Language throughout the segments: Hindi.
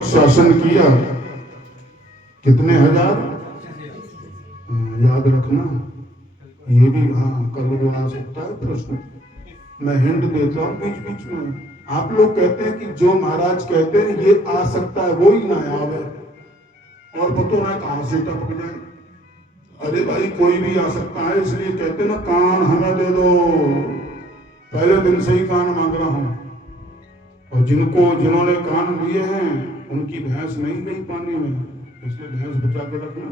शासन किया कितने हजार, याद रखना ये भी। हाँ, कल को आ सकता है प्रश्न। मैं हिंट देता हूँ बीच बीच में। आप लोग कहते हैं कि जो महाराज कहते हैं ये आ सकता है वो ही ना आवे, और पता ना कहां से टपक जाए। अरे भाई कोई भी आ सकता है, इसलिए कहते ना कान हमें दे दो। पहले दिन से ही कान मांग रहा हूं, और जिन्होंने कान लिए हैं उनकी भैंस नहीं गई पानी में, इसलिए भैंस बचा के रखना।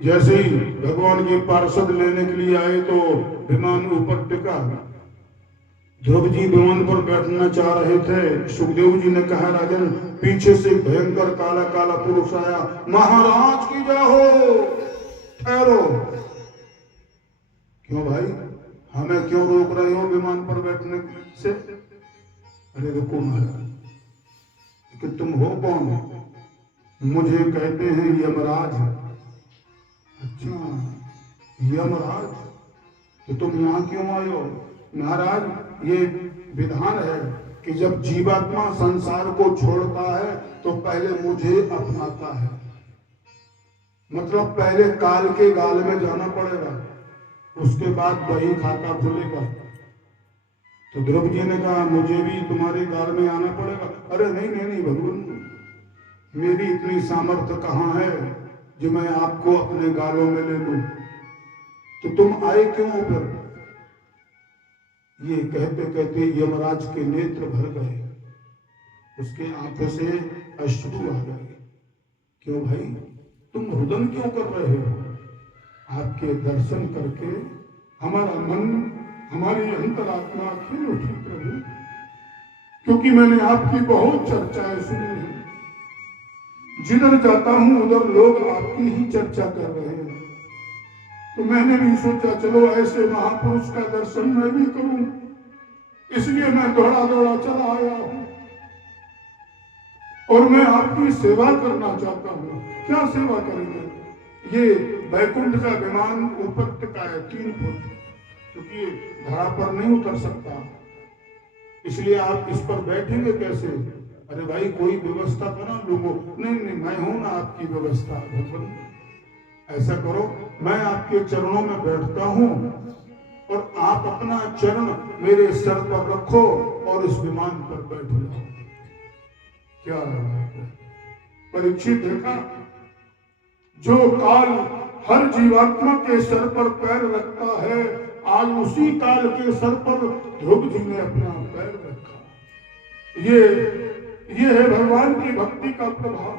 जैसे ही भगवान के पार्षद लेने के लिए आए तो विमान ऊपर टिका। ध्रुव जी विमान पर बैठना चाह रहे थे। सुखदेव जी ने कहा राजन, पीछे से भयंकर काला काला पुरुष आया। महाराज की जय हो, ठहरो। क्यों भाई, हमें क्यों रोक रहे हो विमान पर बैठने से? अरे रुको महाराज, कि तुम हो कौन? मुझे कहते हैं यमराज। अच्छा, यमराज, तो तुम यहाँ क्यों आए हो? महाराज ये विधान है कि जब जीवात्मा संसार को छोड़ता है तो पहले मुझे अपनाता है। मतलब पहले काल के गाल में जाना पड़ेगा, उसके बाद वही खाता खुलेगा। तो ध्रुव जी ने कहा मुझे भी तुम्हारे गाल में आना पड़ेगा। अरे नहीं नहीं नहीं भगवान, मेरी इतनी सामर्थ्य कहाँ है जो मैं आपको अपने गालों में ले लूं। तो तुम आए क्यों फिर? ये कहते कहते यमराज के नेत्र भर गए, उसके आंखों से अश्रु आ गए। क्यों भाई, तुम रुदन क्यों कर रहे हो? आपके दर्शन करके हमारा मन, हमारी अंतरात्मा खिल उठी प्रभु, क्योंकि मैंने आपकी बहुत चर्चाएं सुनी है। जिधर जाता हूं उधर लोग आपकी ही चर्चा कर रहे हैं। तो मैंने भी सोचा चलो ऐसे महापुरुष का दर्शन मैं भी करूं, इसलिए मैं दौड़ा दौड़ा चला आया हूं और मैं आपकी सेवा करना चाहता हूं। क्या सेवा करेंगे? ये बैकुंठ का विमान ऊपर टिका है 3 फुट, क्योंकि धरा पर नहीं उतर सकता, इसलिए आप इस पर बैठेंगे कैसे? अरे भाई कोई व्यवस्था बना लोगों। नहीं नहीं, मैं हूं ना आपकी व्यवस्था। भगवान ऐसा करो, मैं आपके चरणों में बैठता हूं और आप अपना चरण मेरे सर पर रखो और इस विमान पर बैठ जाओ। क्या परीक्षित देखा, जो काल हर जीवात्मा के सर पर पैर रखता है, आज उसी काल के सर पर ध्रुव जी ने अपना पैर रखा। ये है भगवान की भक्ति का प्रभाव।